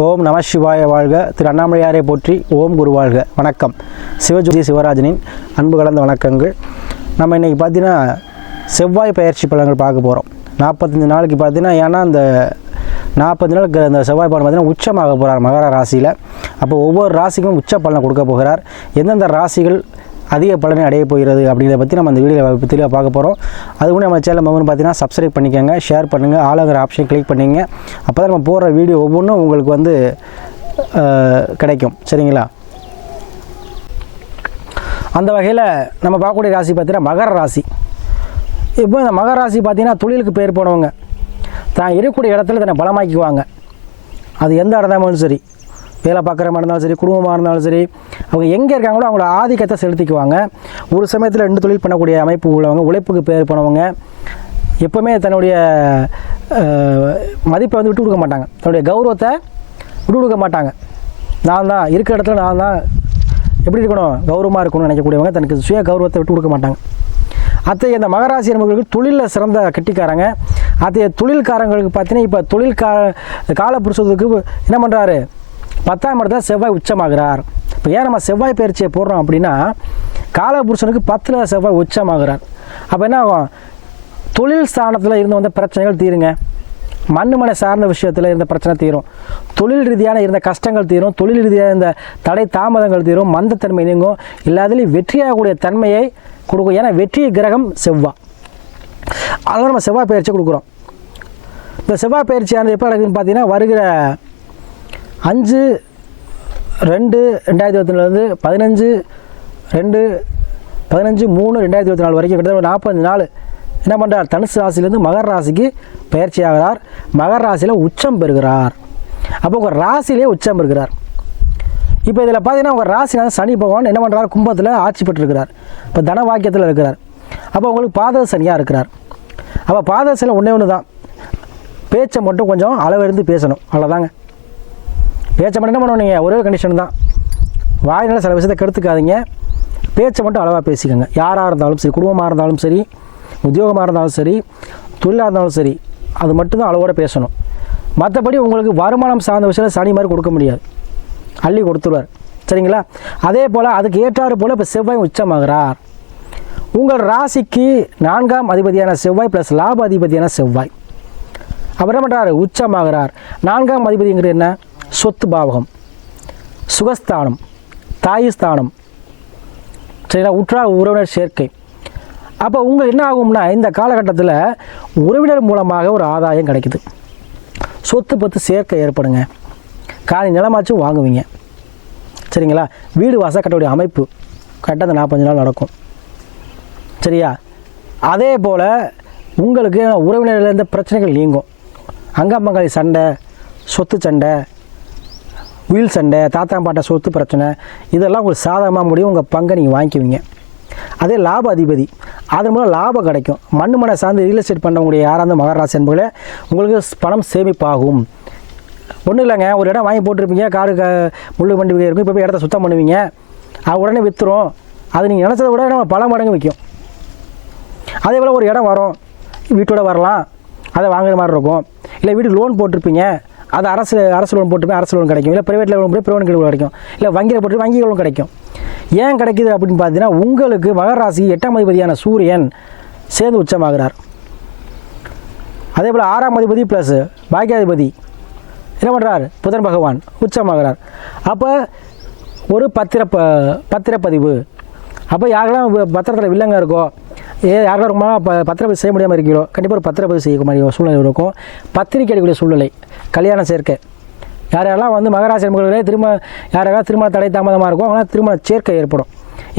ஓம் நம சிவாய வாழ்க. திரு அண்ணாமலையாரை போற்றி. ஓம் குரு வாழ்க. வணக்கம். சிவஜோதி சிவராஜனின் அன்பு கலந்த வணக்கங்கள். நம்ம இன்றைக்கி பார்த்தீங்கன்னா செவ்வாய் பயிற்சி பலன்கள் பார்க்க போகிறோம். 45 நாளைக்கு பார்த்தீங்கன்னா, ஏன்னா அந்த 40 நாளுக்கு அந்த செவ்வாய் பலன் பார்த்தீங்கன்னா உச்சமாக போகிறார் மகர ராசியில். அப்போ ஒவ்வொரு ராசிக்கும் உச்ச பலனை கொடுக்க போகிறார். எந்தெந்த ராசிகள் அதிக பலனை அடைய போகிறது அப்படிங்கிறத பற்றி நம்ம அந்த வீடியோவில் தெளிவாக பார்க்க போகிறோம். அதுக்கு நம்ம சேனல் மெம்பர் பார்த்தீங்கன்னா சப்ஸ்கிரைப் பண்ணிக்கோங்க, ஷேர் பண்ணுங்கள், ஆளுங்கிற ஆப்ஷன் கிளிக் பண்ணிங்க. அப்போ தான் நம்ம போடுற வீடியோ ஒவ்வொன்றும் உங்களுக்கு கிடைக்கும். சரிங்களா? அந்த வகையில் நம்ம பார்க்கக்கூடிய ராசி பார்த்தீங்கன்னா மகர ராசி. இப்போ இந்த மகர ராசி பார்த்தீங்கன்னா தொழிலுக்கு பேர் போனவங்க தான் இருக்கக்கூடிய இடத்துல தன்னை பலமாக்கிக்குவாங்க. அது எந்த இடம் இருந்தாலும் சரி, வேலை பார்க்குற மாதிரி இருந்தாலும் சரி, குடும்பமாக இருந்தாலும் சரி, அவங்க எங்கே இருக்காங்களோ அவங்களோட ஆதிக்கத்தை செலுத்திக்குவாங்க. ஒரு சமயத்தில் 2 தொழில் பண்ணக்கூடிய அமைப்பு உள்ளவங்க, உழைப்புக்கு பேர் போனவங்க எப்போவுமே தன்னுடைய மதிப்பை விட்டு கொடுக்க மாட்டாங்க, தன்னுடைய கௌரவத்தை விட்டு கொடுக்க மாட்டாங்க. நான் தான் இருக்கிற இடத்துல நான் தான் எப்படி இருக்கணும், கௌரவமாக இருக்கணும்னு நினைக்கக்கூடியவங்க தனக்கு சுய கௌரவத்தை விட்டு கொடுக்க மாட்டாங்க. அத்தகைய இந்த மகராசி என்பவர்களுக்கு தொழிலில் சிறந்த கட்டிக்காரங்க. அத்தகைய தொழில்காரங்களுக்கு பார்த்தீங்கன்னா இப்போ தொழில் காலப்புருஷத்துக்கு என்ன பண்ணுறாரு, 10ஆம் இடத்துல செவ்வாய் உச்சமாகிறார். இப்போ ஏன் நம்ம செவ்வாய் பயிற்சியை போடுறோம் அப்படின்னா, காலபுருஷனுக்கு 10ல் செவ்வாய் உச்சமாகிறார். அப்போ என்ன ஆகும், தொழில் ஸ்தானத்தில் இருந்து வந்த பிரச்சனைகள் தீருங்க, மண்ணு சார்ந்த விஷயத்தில் இருந்த பிரச்சனை தீரும், தொழில் ரீதியான இருந்த கஷ்டங்கள் தீரும், தொழில் ரீதியாக இருந்த தடை தாமதங்கள் தீரும், மந்தத்தன்மை நீங்கும், எல்லாத்துலேயும் வெற்றியாகக்கூடிய தன்மையை கொடுக்கும். ஏன்னா வெற்றி கிரகம் செவ்வாய். அதனால நம்ம செவ்வாய் பயிற்சி கொடுக்குறோம். இந்த செவ்வாய் பயிற்சியானது எப்போ நடக்குதுன்னு பார்த்தீங்கன்னா, வருகிற 5/2/2024 15/3/2024 வரைக்கும் கிட்டத்தட்ட 40 நாள் என்ன பண்ணுறார், தனுசு ராசியிலேருந்து மகர ராசிக்கு பயிற்சி ஆகிறார். மகர ராசியில் உச்சம் பெறுகிறார். அப்போ உங்கள் ராசியிலே உச்சம் பெறுகிறார். இப்போ இதில் பார்த்தீங்கன்னா உங்கள் ராசினால சனி பகவான் என்ன பண்ணுறார், கும்பத்தில் ஆட்சி பெற்றிருக்கிறார். இப்போ தன வாக்கியத்தில் இருக்கிறார். அப்போ உங்களுக்கு பாதக சனியாக இருக்கிறார். அப்போ பாதக சனி ஒன்று தான், பேச்சை மட்டும் கொஞ்சம் அளவெடுத்து பேசணும், அவ்வளோதாங்க. பேச்சை மட்டும் என்ன பண்ணுவீங்க, ஒரே கண்டிஷன் தான், வாயினால சில விஷயத்தை கெடுத்துக்காதீங்க, பேச்சை மட்டும் அளவாக பேசிக்கோங்க. யாராக இருந்தாலும் சரி, குடும்பமாக இருந்தாலும் சரி, உத்தியோகமாக இருந்தாலும் சரி, தொழிலாக இருந்தாலும் சரி, அது மட்டும்தான் அளவோடு பேசணும். மற்றபடி உங்களுக்கு வருமானம் சார்ந்த விஷயத்தில் சனி மாதிரி கொடுக்க முடியாது, அள்ளி கொடுத்துருவார். சரிங்களா? அதே போல் அதுக்கு ஏற்றாறு போல் இப்போ செவ்வாய் உச்சமாகிறார். உங்கள் ராசிக்கு 4ஆம் அதிபதியான செவ்வாய் ப்ளஸ் லாப அதிபதியான செவ்வாய் அவர் என்ன பண்ணுறாரு, உச்சமாகிறார். 4ஆம் அதிபதிங்கிறது என்ன, சொத்து பாவகம், சுகஸ்தானம், தாயுஸ்தானம், சரிங்களா, உற்றார் உறவினர் சேர்க்கை. அப்போ உங்களுக்கு என்ன ஆகும்னா, இந்த காலகட்டத்தில் உறவினர் மூலமாக ஒரு ஆதாயம் கிடைக்குது, சொத்து பத்து சேர்க்கை ஏற்படுங்க, காணி நிலமாச்சும் வாங்குவீங்க. சரிங்களா? வீடு வாசல் கட்டக்கூடிய அமைப்பு கரெக்டாக அந்த 45 நாள் நடக்கும். சரியா? அதே போல் உங்களுக்கு உறவினர்கள் இருந்த பிரச்சனைகள் நீங்கும். அங்கம்பங்காளி சண்டை, சொத்து சண்டை, உயில் சண்டை, தாத்தா பாட்ட சொத்து பிரச்சனை, இதெல்லாம் உங்களுக்கு சாதகமாக முடியும், உங்கள் பங்கை நீங்கள் வாங்கிக்குவீங்க. அதே லாப அதிபதி, அதன் மூலம் லாபம் கிடைக்கும். மண்ணை சார்ந்து ரியல் எஸ்டேட் பண்ணுறவங்களுடைய யாராக இருந்தால் மகர ராசி என்பவர்களே உங்களுக்கு பணம் சேமிப்பாகும். ஒன்றும் இல்லைங்க, ஒரு இடம் வாங்கி போட்டிருப்பீங்க, காடு முள்ளு வண்டி இருக்கும், இப்போ போய் இடத்த சுத்தம் பண்ணுவீங்க, அது உடனே விற்றுரும். அது நீங்கள் நினச்சதை விட நம்ம பல மடங்கு விற்கும். அதே போல் ஒரு இடம் வரும், வீட்டோட வரலாம், அதை வாங்குற மாதிரி இருக்கும். இல்லை வீட்டுக்கு லோன் போட்டிருப்பீங்க, அது அரசு லோன் போட்டுருப்பேன், அரசு லோன் கிடைக்கும். இல்லை ப்ரைவேட் லோன் போட்டு ப்ரைவேட் லோன் கிடைக்கும். இல்லை வங்கியில் போட்டு வங்கி லோன் கிடைக்கும். ஏன் கிடைக்குது அப்படின்னு பார்த்தீங்கன்னா, உங்களுக்கு மகர ராசி 8ஆம் அதிபதியான சூரியன் சேர்ந்து உச்சமாகிறார். அதே போல் 6ஆம் அதிபதி ப்ளஸ் பாக்கியாதிபதி என்ன பண்ணுறார், புதன் பகவான் உச்சமாகிறார். அப்போ ஒரு பத்திரப்பதிவு. அப்போ யாரெல்லாம் பத்திரத்தில் வில்லங்க இருக்கோ, யாரெல்லாம் ரொம்ப பத்திரப்பதிவு செய்ய முடியாமல் இருக்கீங்களோ, கண்டிப்பாக ஒரு பத்திரப்பதிவு செய்ய மாதிரி சூழ்நிலை இருக்கும். பத்திரிக்கை அடிக்கக்கூடிய சூழ்நிலை, கல்யாணம் சேர்க்கை, யாரெல்லாம் மகராசி என்பவர்களே யாரெல்லாம் திருமண தடை தாமதமாக இருக்கும், அவங்களாம் திருமண சேர்க்கை ஏற்படும்.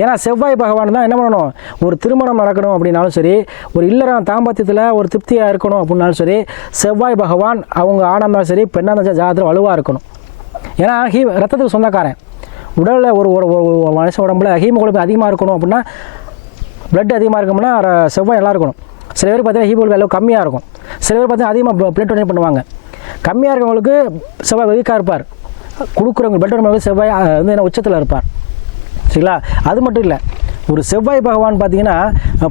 ஏன்னா செவ்வாய் பகவான் தான் என்ன பண்ணணும், ஒரு திருமணம் நடக்கணும் அப்படின்னாலும் சரி, ஒரு இல்லறம் தாம்பத்தியத்தில் ஒரு திருப்தியாக இருக்கணும் அப்படின்னாலும் சரி, செவ்வாய் பகவான் அவங்க ஆனந்தாலும் சரி, பெண்ணாக இருந்தால் ஜாதகத்தில் வலுவாக இருக்கணும். ஏன்னா ரத்தத்துக்கு சொந்தக்காரன். உடலில் ஒரு மனுஷ உடம்புல ஹீமோகுளோபின் அதிகமாக இருக்கணும் அப்படின்னா, பிளட் அதிகமாக இருக்கணும்னா செவ்வாய் நல்லா இருக்கணும். சில பேர் பார்த்தீங்கன்னா ஹீமோகுளோபின் அளவு கம்மியாக இருக்கும். சில பேர் பார்த்தீங்கன்னா அதிகமாக பிளட் டொனேட் பண்ணுவாங்க. கம்மியாக இருக்கவங்களுக்கு செவ்வாய் வீக்காக இருப்பார். கொடுக்குறவங்க பிளட் டொனேட் செவ்வாய் என்ன உச்சத்தில் இருப்பார். சரிங்களா? அது மட்டும் இல்லை, ஒரு செவ்வாய் பகவான் பார்த்தீங்கன்னா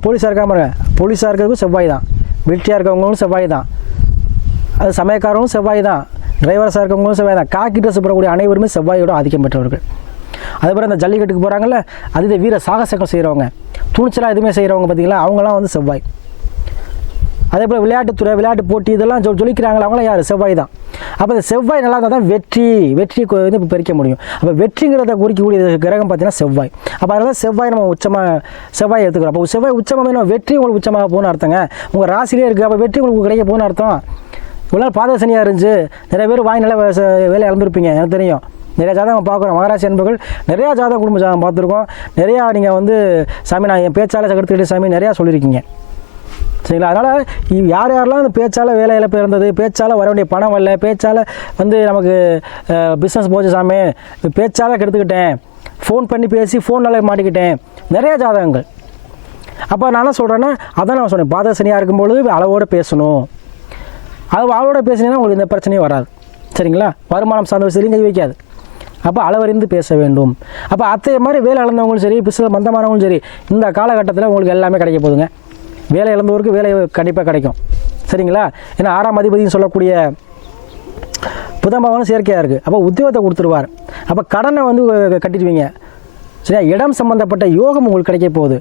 போலீஸாக இருக்காமல், போலீஸாக இருக்கிறதுக்கும் செவ்வாய் தான், மிலிட்ரியாக இருக்கவங்களும் செவ்வாய் தான், அது சமயக்காரரும் செவ்வாய் தான், டிரைவர்ஸாக இருக்கவங்களும் செவ்வாய் தான். காக்கி ட்ரெஸ் போடக்கூடிய அனைவருமே செவ்வாயோட ஆதிக்கம் பெற்றவர்கள். அதுபோல் இந்த ஜல்லிக்கட்டுக்கு போகிறாங்கல்ல, அது வீர சாகசங்கள் செய்கிறவங்க, துணிச்சலாக எதுவுமே செய்கிறவங்க பார்த்தீங்களா, அவங்களாம் வந்து செவ்வாய். அதே போல் விளையாட்டுத்துறை, விளையாட்டு போட்டி இதெல்லாம் ஜொலிக்கிறாங்களா, அவங்களாம் யார்? செவ்வாய் தான். அப்போ இந்த செவ்வாய் நல்லா இருந்தால் தான் வெற்றி வந்து இப்போ பறிக்க முடியும். அப்போ வெற்றிங்கிறத குறிக்கக்கூடிய கிரகம் பார்த்தீங்கன்னா செவ்வாய். அப்போ அதனால தான் செவ்வாய் நம்ம செவ்வாய் எடுத்துக்கிறோம். அப்போ செவ்வாய் உச்சமாக நம்ம வெற்றி உங்களுக்கு உச்சமாக போகணும்னு அர்த்தங்க. உங்கள் ராசிலே இருக்குது, அப்போ வெற்றி உங்களுக்கு கிடைக்க போகணும்னு அர்த்தம். இவ்வளோ பாத சனியாக இருந்துச்சு, நிறைய பேர் வாங்கி நல்லா வேலை இழந்திருப்பீங்க, எனக்கு தெரியும். நிறையா ஜாதகம் பார்க்குறோம், மகராசி அன்பர்கள் நிறையா ஜாதகம், குடும்ப ஜாதகம் பார்த்துருக்கோம். நிறையா நீங்கள் வந்து சாமி நான் என் பேச்சால் எடுத்துக்கிட்டு சாமி நிறையா சொல்லியிருக்கீங்க, சரிங்களா? அதனால் யார் யாரெல்லாம் அந்த பேச்சால் வேலை இழப்பு இருந்தது, பேச்சால் வர வேண்டிய பணம் வரல, பேச்சால் வந்து நமக்கு பிஸ்னஸ் போச்சு சாமி, பேச்சால் கெடுத்துக்கிட்டேன், ஃபோன் பண்ணி பேசி ஃபோனால் மாட்டிக்கிட்டேன், நிறையா ஜாதகங்கள். அப்போ நான் என்ன சொல்கிறேன்னா, அதான் நான் சொன்னேன், பாத சனியாக இருக்கும்பொழுது அளவோடு பேசணும். அளவோட பேசினீங்கன்னா உங்களுக்கு இந்த பிரச்சனையும் வராது, சரிங்களா? வருமானம் சார்ந்த விஷயம் கை வைக்காது. அப்போ அளவறிந்து பேச வேண்டும். அப்போ அத்தைய மாதிரி வேலை இழந்தவங்களும் சரி, பிஸ்னஸ் மந்தமானவங்களும் சரி, இந்த காலகட்டத்தில் உங்களுக்கு எல்லாமே கிடைக்க போகுதுங்க. வேலை இழந்தவருக்கு வேலை கண்டிப்பாக கிடைக்கும், சரிங்களா? ஏன்னா 6ஆம் அதிபதினு சொல்லக்கூடிய புதன்பாவனும் செயற்கையாக இருக்குது. அப்போ உத்தியோகத்தை கொடுத்துருவார். அப்போ கடனை வந்து கட்டிடுவீங்க, சரியா? இடம் சம்மந்தப்பட்ட யோகம் உங்களுக்கு கிடைக்க போகுது,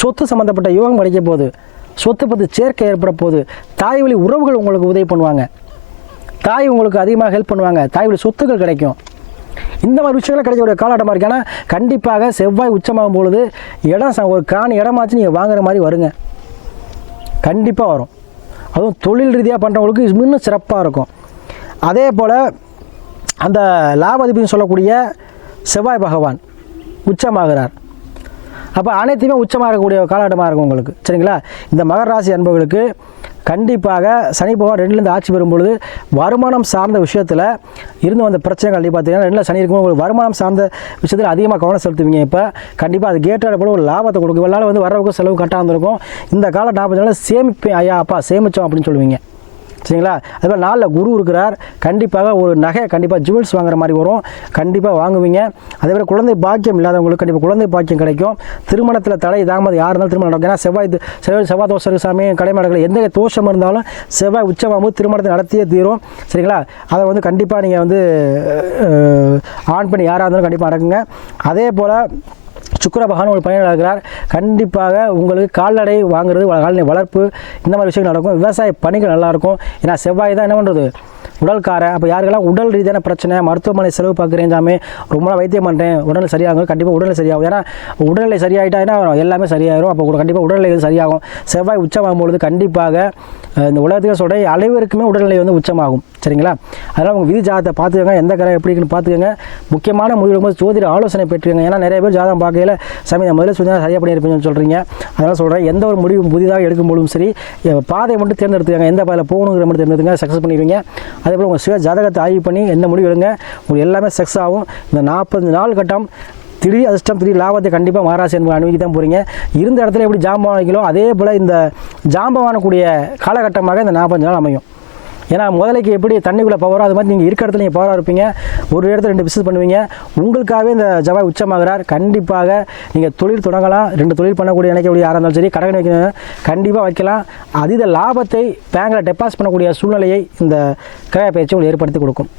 சொத்து சம்மந்தப்பட்ட யோகம் கிடைக்க போகுது, சொத்து பற்றி சேர்க்கை ஏற்பட போகுது, தாய் வழி உறவுகள் உங்களுக்கு உதவி பண்ணுவாங்க, தாய் உங்களுக்கு அதிகமாக ஹெல்ப் பண்ணுவாங்க, தாய் வழி சொத்துக்கள் கிடைக்கும். இந்த மாதிரி விஷயங்கள் கிடைக்கக்கூடிய காலகட்டமாக இருக்குது. ஆனால் கண்டிப்பாக செவ்வாய் உச்சமாகும் பொழுது ஒரு காணி இடமாச்சு நீங்கள் வாங்குற மாதிரி வருங்க, கண்டிப்பாக வரும். அதுவும் தொழில் ரீதியாக பண்ணுறவங்களுக்கு இன்னும் சிறப்பாக இருக்கும். அதே போல் அந்த லாபாதிபதினு சொல்லக்கூடிய செவ்வாய் பகவான் உச்சமாகிறார். அப்போ அனைத்தையுமே உச்சமாக இருக்கக்கூடிய காலகட்டமாக இருக்கும் உங்களுக்கு, சரிங்களா? இந்த மகர ராசி அன்பர்களுக்கு கண்டிப்பாக சனி பகவான் 2லேருந்து ஆட்சி பெறும் பொழுது வருமானம் சார்ந்த விஷயத்தில் இருந்து வந்த பிரச்சனைகள் பார்த்தீங்கன்னா 2ல் சனி இருக்கும்போது உங்களுக்கு வருமானம் சார்ந்த விஷயத்தில் அதிகமாக கவனம் செலுத்துவீங்க. இப்போ கண்டிப்பாக அது கேட்டால் போல ஒரு லாபத்தை கொடுக்கும். இவ்வளோ வந்து வரவுக்கு செலவு கட்டாக இருந்திருக்கும். இந்த கால 40 நாள் சேமிப்பேன், ஐயா அப்பா சேமித்தோம் அப்படின்னு சொல்லுவீங்க, சரிங்களா? அதுபோல் 4ல் குரு இருக்கிறார். கண்டிப்பாக ஒரு நகை, கண்டிப்பாக ஜுவல்ஸ் வாங்குற மாதிரி வரும், கண்டிப்பாக வாங்குவீங்க. அதேபோல் குழந்தை பாக்கியம் இல்லாதவங்களுக்கு கண்டிப்பாக குழந்தை பாக்கியம் கிடைக்கும். திருமணத்தில் தடை தாமதம் யார் இருந்தாலும் திருமணம் நடக்கும். ஏன்னா செவ்வாய் தோஷம் சாமி கடைமாடங்கள் எந்த தோஷம் இருந்தாலும் செவ்வாய் உச்சமாகும்போது திருமணத்தை நடத்தியே தீரும், சரிங்களா? அதை வந்து கண்டிப்பாக நீங்கள் வந்து ஆன் பண்ணி யாராக இருந்தாலும் கண்டிப்பாக நடக்குங்க. அதே போல் சுக்கிர பகவான் ஒரு பயணம் இருக்கிறார். கண்டிப்பாக உங்களுக்கு கால்நடை வாங்குறது, கால்நடை வளர்ப்பு, இந்த மாதிரி விஷயங்கள் நடக்கும். விவசாய பணிகள் நல்லாயிருக்கும். ஏன்னா செவ்வாய் தான் என்ன பண்ணுறது, உடல்காரன். அப்போ யாருக்கெல்லாம் உடல் ரீதியான பிரச்சனை, மருத்துவமனை செலவு பார்க்குறேன் சாமி, ரொம்ப நாள் வைத்தியம் பண்ணுறேன், உடல்நிலை சரியாகும், கண்டிப்பாக உடல்நிலை சரியாகும். ஏன்னா உடல்நிலை சரியாகிட்டா என்ன எல்லாமே சரியாயிரும். அப்போ கண்டிப்பாக உடல்நிலை சரியாகும். செவ்வாய் உச்சமாகும் பொழுது கண்டிப்பாக இந்த உலகத்துக்கு சொல்கிறேன் அனைவருக்குமே உடல்நிலை வந்து உச்சமாகும், சரிங்களா? அதனால் உங்கள் விதி ஜாதகத்தை பார்த்துக்கோங்க, எந்த கரை எப்படி இருக்குன்னு பார்த்துக்கோங்க. முக்கியமான முடிவு போது ஜோதிட ஆலோசனை பெற்றுக்கோங்க. ஏன்னா நிறைய பேர் ஜாதகம் பார்க்கையில் சாமி நான் முதல்ல சொல்லி சரியாக பண்ணியிருப்பேன்னு சொல்கிறீங்க. அதனால் சொல்கிறேன், எந்த ஒரு முடிவு புதிதாக எடுக்கும்போதும் சரி பாதையை மட்டும் தேர்ந்தெடுத்துக்கங்க, எந்த பாதையில் போகணுங்கிற மட்டும் தேர்ந்தெடுத்துங்க, சக்ஸஸ் பண்ணிடுவீங்க. அதேபோல் உங்கள் சுய ஜாதகத்தை ஆய்வு பண்ணி எந்த முடிவு எடுங்க, உங்களுக்கு எல்லாமே சக்ஸஸ் ஆகும். இந்த 40 நாள் கட்டம் திடீர் அதிர்ஷ்டம், திடீர் லாபத்தை கண்டிப்பாக மகராசி என்பது அனுபவிக்க தான் போகிறீங்க. இருந்த இடத்துல எப்படி ஜாம்பவான் வைக்கலோ அதே போல் இந்த ஜாம்பவானக்கூடிய காலகட்டமாக இந்த 45 நாள் அமையும். ஏன்னா முதலைக்கு எப்படி தண்ணிக்குள்ளே பவரோ அது மாதிரி நீங்கள் இருக்க இடத்துல நீங்கள் பவராக இருப்பீங்க. ஒரு இடத்துல 2 பிஸ்னஸ் பண்ணுவீங்க. உங்களுக்காகவே இந்த செவ்வாய் உச்சமாகிறார். கண்டிப்பாக நீங்கள் தொழில் தொடங்கலாம். 2 தொழில் பண்ணக்கூடிய நினைக்கக்கூடிய யாராக இருந்தாலும் சரி, கடன் வைக்கணும் கண்டிப்பாக வைக்கலாம். அதீத லாபத்தை பேங்கில் டெபாசிட் பண்ணக்கூடிய சூழ்நிலையை இந்த கிரக பயிற்சி உங்களுக்கு ஏற்படுத்தி கொடுக்கும்.